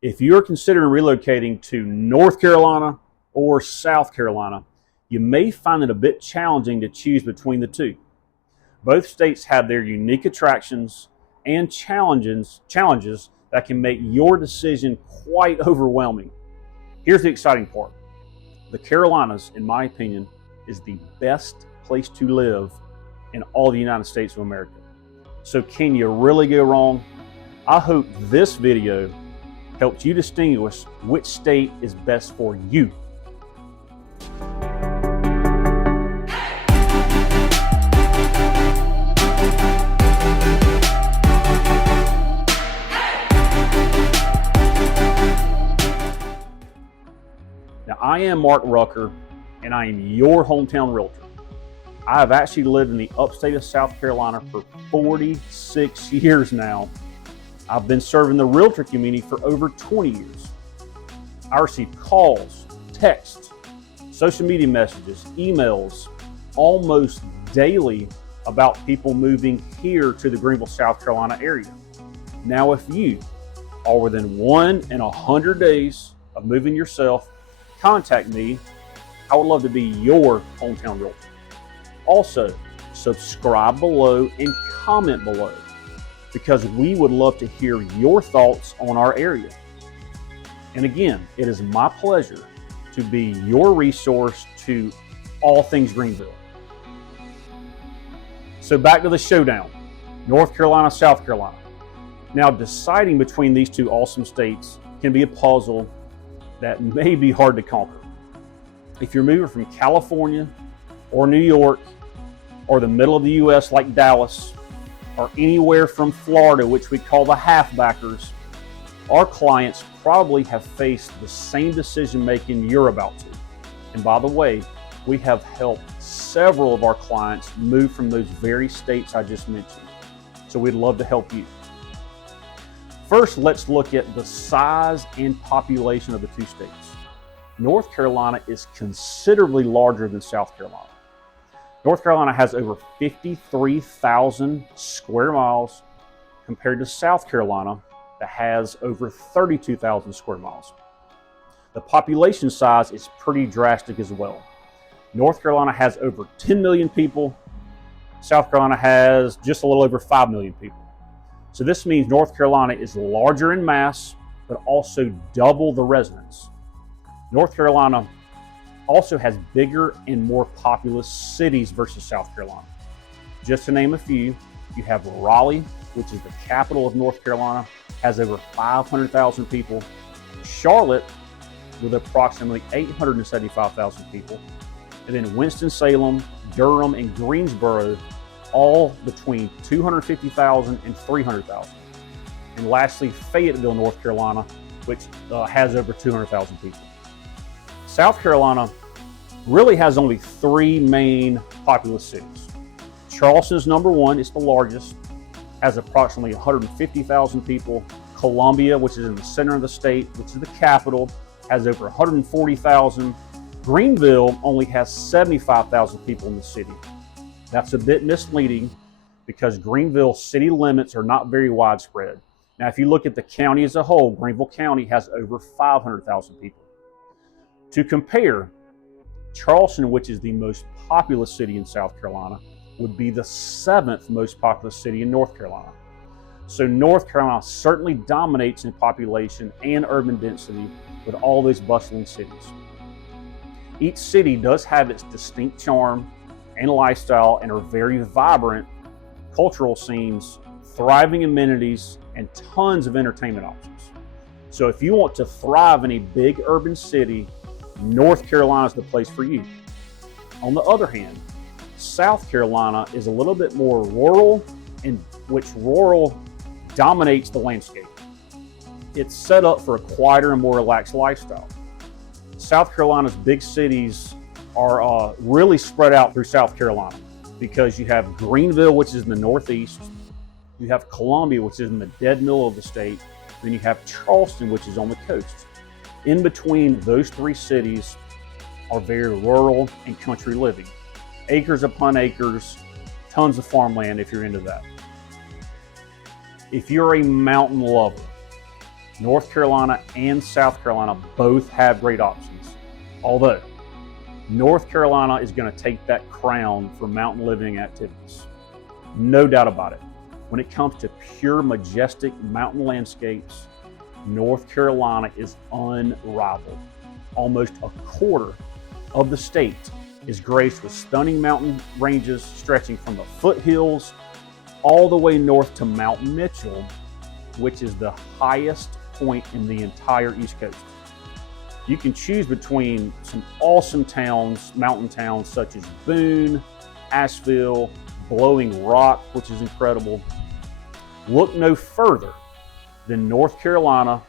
If you're considering relocating to North Carolina or South Carolina, you may find it a bit challenging to choose between the two. Both states have their unique attractions and challenges that can make your decision quite overwhelming. Here's the exciting part. The Carolinas, in my opinion, is the best place to live in all the United States of America. So can you really go wrong? I hope this video helps you distinguish which state is best for you. Now, I am Mark Rucker, and I am your hometown realtor. I have actually lived in the upstate of South Carolina for 46 years now. I've been serving the realtor community for over 20 years. I receive calls, texts, social media messages, emails almost daily about people moving here to the Greenville, South Carolina area. Now, if you are within 1 in 100 days of moving yourself, contact me. I would love to be your hometown realtor. Also, subscribe below and comment below, because we would love to hear your thoughts on our area. And again, it is my pleasure to be your resource to all things Greenville. So back to the showdown, North Carolina, South Carolina. Now, deciding between these two awesome states can be a puzzle that may be hard to conquer. If you're moving from California or New York or the middle of the U.S. like Dallas, or anywhere from Florida, which we call the halfbackers, our clients probably have faced the same decision making you're about to. And by the way, we have helped several of our clients move from those very states I just mentioned. So we'd love to help you. First, let's look at the size and population of the two states. North Carolina is considerably larger than South Carolina. North Carolina has over 53,000 square miles compared to South Carolina that has over 32,000 square miles. The population size is pretty drastic as well. North Carolina has over 10 million people. South Carolina has just a little over 5 million people. So this means North Carolina is larger in mass, but also double the residents. North Carolina also has bigger and more populous cities versus South Carolina. Just to name a few, you have Raleigh, which is the capital of North Carolina, has over 500,000 people. Charlotte, with approximately 875,000 people. And then Winston-Salem, Durham, and Greensboro, all between 250,000 and 300,000. And lastly, Fayetteville, North Carolina, which has over 200,000 people. South Carolina really has only 3 main populous cities. Charleston is number 1, it's the largest, has approximately 150,000 people. Columbia, which is in the center of the state, which is the capital, has over 140,000. Greenville only has 75,000 people in the city. That's a bit misleading because Greenville city limits are not very widespread. Now, if you look at the county as a whole, Greenville County has over 500,000 people. To compare, Charleston, which is the most populous city in South Carolina, would be the 7th most populous city in North Carolina. So North Carolina certainly dominates in population and urban density with all those bustling cities. Each city does have its distinct charm and lifestyle and are very vibrant cultural scenes, thriving amenities, and tons of entertainment options. So if you want to thrive in a big urban city, North Carolina is the place for you. On the other hand, South Carolina is a little bit more rural, in which rural dominates the landscape. It's set up for a quieter and more relaxed lifestyle. South Carolina's big cities are really spread out through South Carolina because you have Greenville, which is in the northeast, you have Columbia, which is in the dead middle of the state, then you have Charleston, which is on the coast. In between those 3 cities are very rural and country living. Acres upon acres, tons of farmland if you're into that. If you're a mountain lover, North Carolina and South Carolina both have great options. Although, North Carolina is going to take that crown for mountain living activities. No doubt about it. When it comes to pure majestic mountain landscapes, North Carolina is unrivaled. Almost a quarter of the state is graced with stunning mountain ranges stretching from the foothills all the way north to Mount Mitchell, which is the highest point in the entire East Coast. You can choose between some awesome towns, mountain towns such as Boone, Asheville, Blowing Rock, which is incredible. Look no further than North Carolina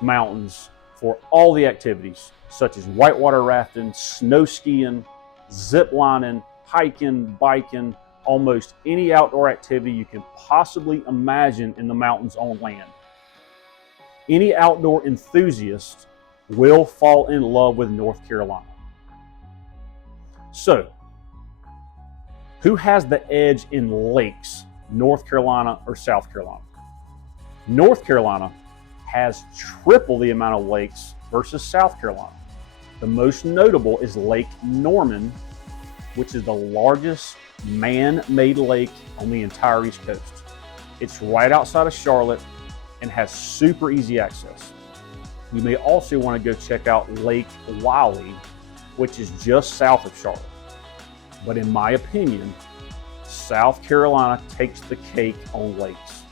mountains for all the activities such as whitewater rafting, snow skiing, zip lining, hiking, biking, almost any outdoor activity you can possibly imagine in the mountains on land. Any outdoor enthusiast will fall in love with North Carolina. So, who has the edge in lakes, North Carolina or South Carolina? North Carolina has triple the amount of lakes versus South Carolina. The most notable is Lake Norman, which is the largest man-made lake on the entire East Coast. It's right outside of Charlotte and has super easy access. You may also want to go check out Lake Wylie, which is just south of Charlotte. But in my opinion, South Carolina takes the cake on lakes.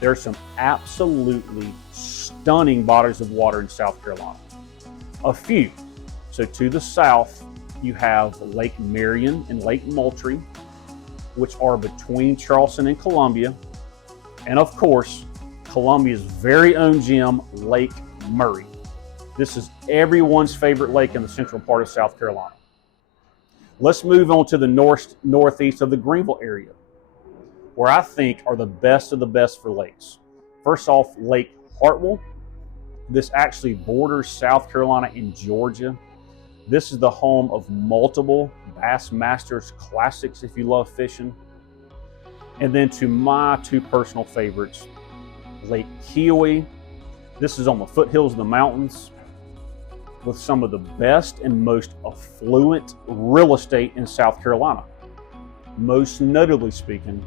There are some absolutely stunning bodies of water in South Carolina. A few. So to the south, you have Lake Marion and Lake Moultrie, which are between Charleston and Columbia. And of course, Columbia's very own gem, Lake Murray. This is everyone's favorite lake in the central part of South Carolina. Let's move on to the northeast of the Greenville area, where I think are the best of the best for lakes. First off, Lake Hartwell. This actually borders South Carolina and Georgia. This is the home of multiple Bassmasters Classics if you love fishing. And then to my two personal favorites, Lake Keowee. This is on the foothills of the mountains with some of the best and most affluent real estate in South Carolina. Most notably speaking,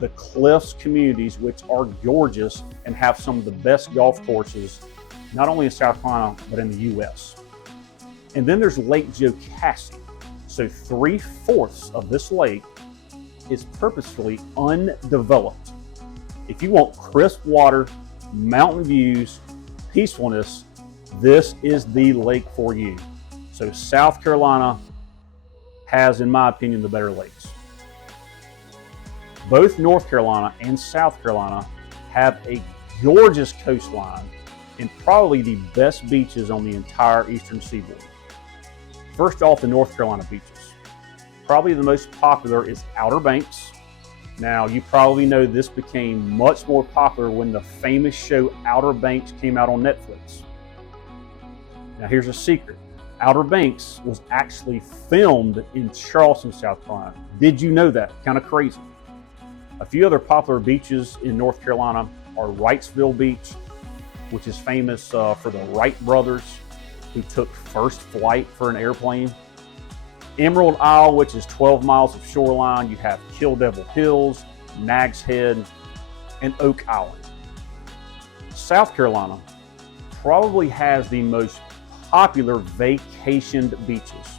the Cliffs communities, which are gorgeous and have some of the best golf courses, not only in South Carolina, but in the U.S. And then there's Lake Jocassee. So 3/4 of this lake is purposefully undeveloped. If you want crisp water, mountain views, peacefulness, this is the lake for you. So South Carolina has, in my opinion, the better lakes. Both North Carolina and South Carolina have a gorgeous coastline and probably the best beaches on the entire eastern seaboard. First off, the North Carolina beaches. Probably the most popular is Outer Banks. Now, you probably know this became much more popular when the famous show Outer Banks came out on Netflix. Now, here's a secret. Outer Banks was actually filmed in Charleston, South Carolina. Did you know that? Kind of crazy. A few other popular beaches in North Carolina are Wrightsville Beach, which is famous for the Wright brothers who took first flight for an airplane. Emerald Isle, which is 12 miles of shoreline. You have Kill Devil Hills, Nag's Head, and Oak Island. South Carolina probably has the most popular vacationed beaches.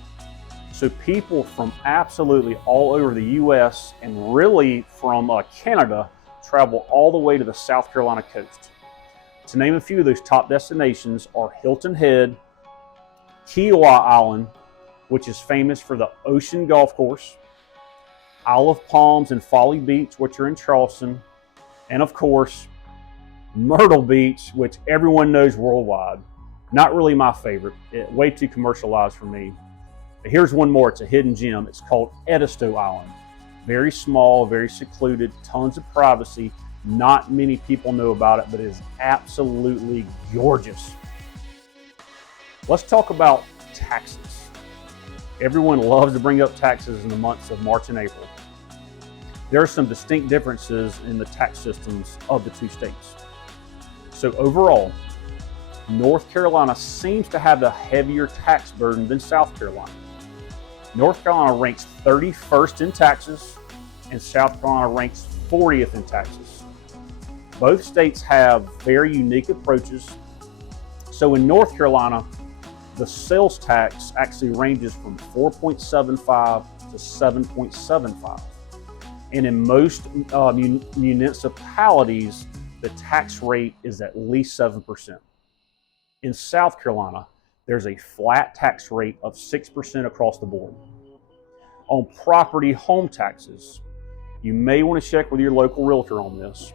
So people from absolutely all over the U.S. and really from Canada travel all the way to the South Carolina coast. To name a few of those top destinations are Hilton Head, Kiowa Island, which is famous for the Ocean Golf Course, Isle of Palms and Folly Beach, which are in Charleston, and of course, Myrtle Beach, which everyone knows worldwide. Not really my favorite, way too commercialized for me. But here's one more, it's a hidden gem. It's called Edisto Island. Very small, very secluded, tons of privacy. Not many people know about it, but it is absolutely gorgeous. Let's talk about taxes. Everyone loves to bring up taxes in the months of March and April. There are some distinct differences in the tax systems of the two states. So overall, North Carolina seems to have a heavier tax burden than South Carolina. North Carolina ranks 31st in taxes, and South Carolina ranks 40th in taxes. Both states have very unique approaches. So in North Carolina, the sales tax actually ranges from 4.75 to 7.75. And in most municipalities, the tax rate is at least 7%. In South Carolina, there's a flat tax rate of 6% across the board. On property home taxes, you may want to check with your local realtor on this,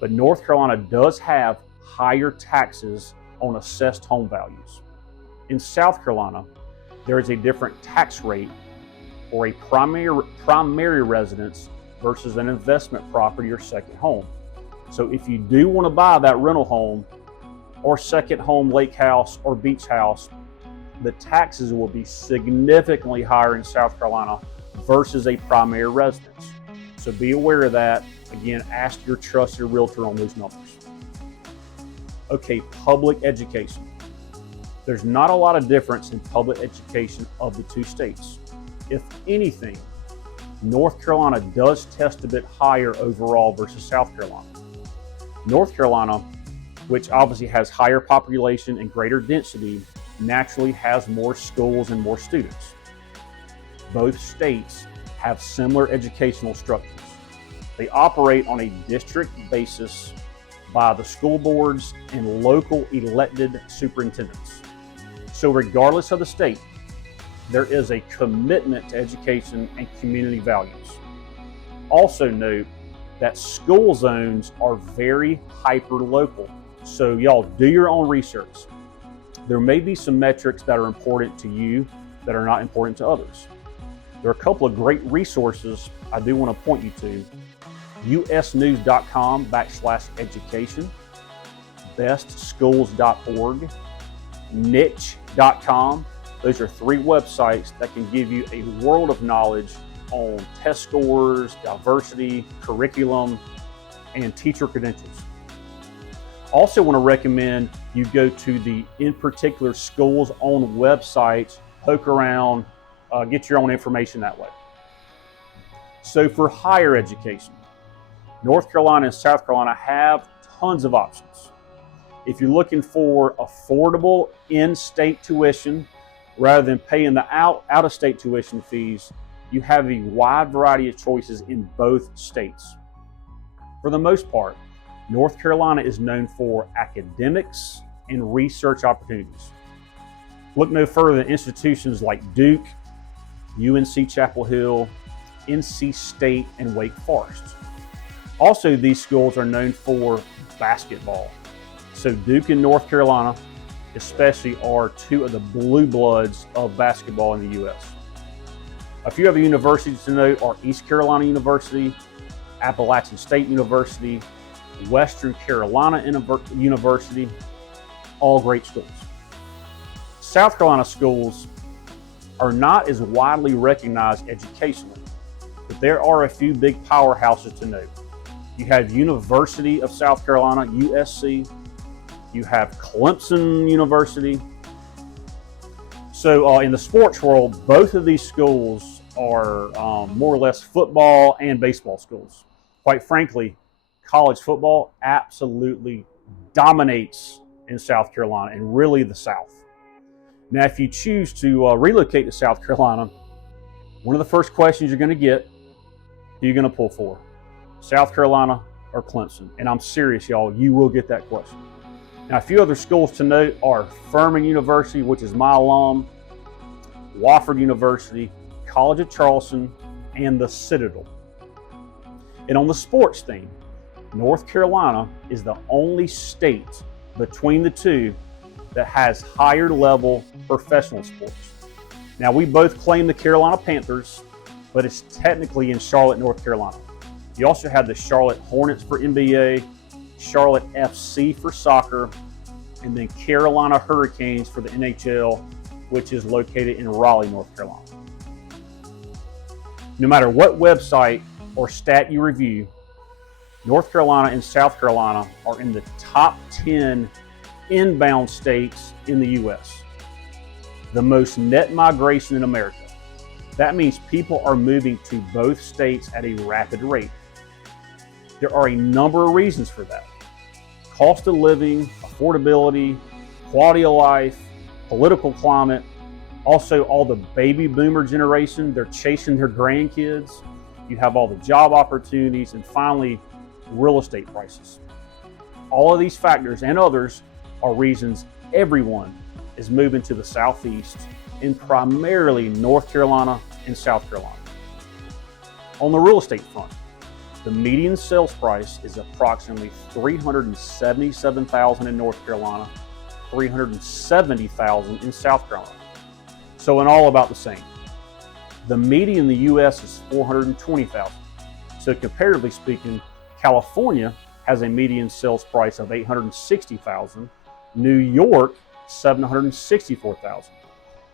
but North Carolina does have higher taxes on assessed home values. In South Carolina, there is a different tax rate for a primary residence versus an investment property or second home. So if you do want to buy that rental home or second home, lake house or beach house, the taxes will be significantly higher in South Carolina versus a primary residence. So be aware of that. Again, ask your trusted realtor on those numbers. Okay, public education. There's not a lot of difference in public education of the two states. If anything, North Carolina does test a bit higher overall versus South Carolina. North Carolina, which obviously has higher population and greater density, naturally has more schools and more students. Both states have similar educational structures. They operate on a district basis by the school boards and local elected superintendents. So regardless of the state, there is a commitment to education and community values. Also note that school zones are very hyper-local. So y'all do your own research. There may be some metrics that are important to you that are not important to others. There are a couple of great resources I do want to point you to. usnews.com/education, bestschools.org, niche.com. Those are 3 websites that can give you a world of knowledge on test scores, diversity, curriculum, and teacher credentials. Also want to recommend you go to the in particular school's own websites, poke around, get your own information that way. So for higher education, North Carolina and South Carolina have tons of options. If you're looking for affordable in-state tuition rather than paying the out-of-state tuition fees, you have a wide variety of choices in both states. For the most part, North Carolina is known for academics and research opportunities. Look no further than institutions like Duke, UNC Chapel Hill, NC State, and Wake Forest. Also, these schools are known for basketball. So Duke and North Carolina especially are 2 of the blue bloods of basketball in the U.S. A few other universities to note are East Carolina University, Appalachian State University, Western Carolina University, all great schools. South Carolina schools are not as widely recognized educationally, but there are a few big powerhouses to note. You have University of South Carolina, USC. You have Clemson University. So in the sports world, both of these schools are more or less football and baseball schools. Quite frankly, college football absolutely dominates in South Carolina and really the South. Now, if you choose to relocate to South Carolina, one of the first questions you're going to get, who are you going to pull for? South Carolina or Clemson? And I'm serious, y'all, you will get that question. Now, a few other schools to note are Furman University, which is my alum, Wofford University, College of Charleston, and the Citadel. And on the sports theme, North Carolina is the only state between the two that has higher level professional sports. Now, we both claim the Carolina Panthers, but it's technically in Charlotte, North Carolina. You also have the Charlotte Hornets for NBA, Charlotte FC for soccer, and then Carolina Hurricanes for the NHL, which is located in Raleigh, North Carolina. No matter what website or stat you review, North Carolina and South Carolina are in the top 10 inbound states in the U.S., the most net migration in America. That means people are moving to both states at a rapid rate. There are a number of reasons for that. Cost of living, affordability, quality of life, political climate, also all the baby boomer generation, they're chasing their grandkids. You have all the job opportunities, and finally, real estate prices. All of these factors and others are reasons everyone is moving to the Southeast, and primarily North Carolina and South Carolina. On the real estate front, the median sales price is approximately $377,000 in North Carolina, $370,000 in South Carolina. So in all about the same. The median in the U.S. is $420,000. So comparatively speaking, California has a median sales price of $860,000, New York $764,000.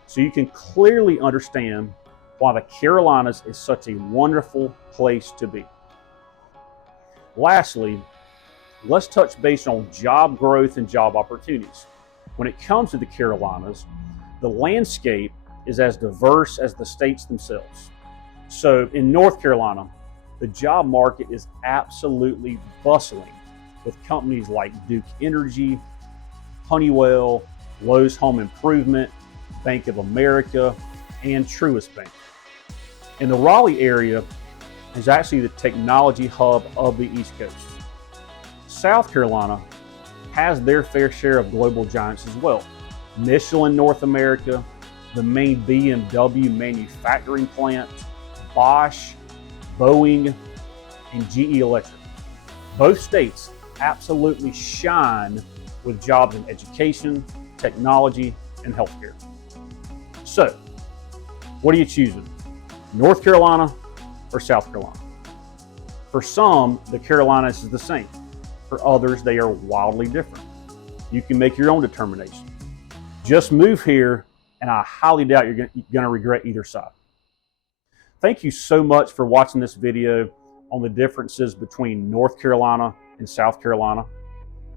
So you can clearly understand why the Carolinas is such a wonderful place to be. Lastly, let's touch base on job growth and job opportunities. When it comes to the Carolinas, the landscape is as diverse as the states themselves. So in North Carolina, the job market is absolutely bustling with companies like Duke Energy, Honeywell, Lowe's Home Improvement, Bank of America, and Truist Bank. And the Raleigh area is actually the technology hub of the East Coast. South Carolina has their fair share of global giants as well. Michelin North America, the main BMW manufacturing plant, Bosch, Boeing, and GE Electric. Both states absolutely shine with jobs in education, technology, and healthcare. So, what are you choosing? North Carolina or South Carolina? For some, the Carolinas is the same. For others, they are wildly different. You can make your own determination. Just move here, and I highly doubt you're going to regret either side. Thank you so much for watching this video on the differences between North Carolina and South Carolina.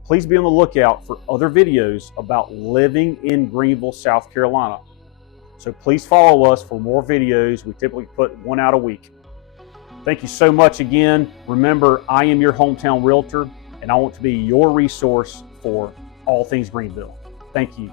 Please be on the lookout for other videos about living in Greenville, South Carolina. So please follow us for more videos. We typically put one out a week. Thank you so much again. Remember, I am your hometown realtor, and I want to be your resource for all things Greenville. Thank you.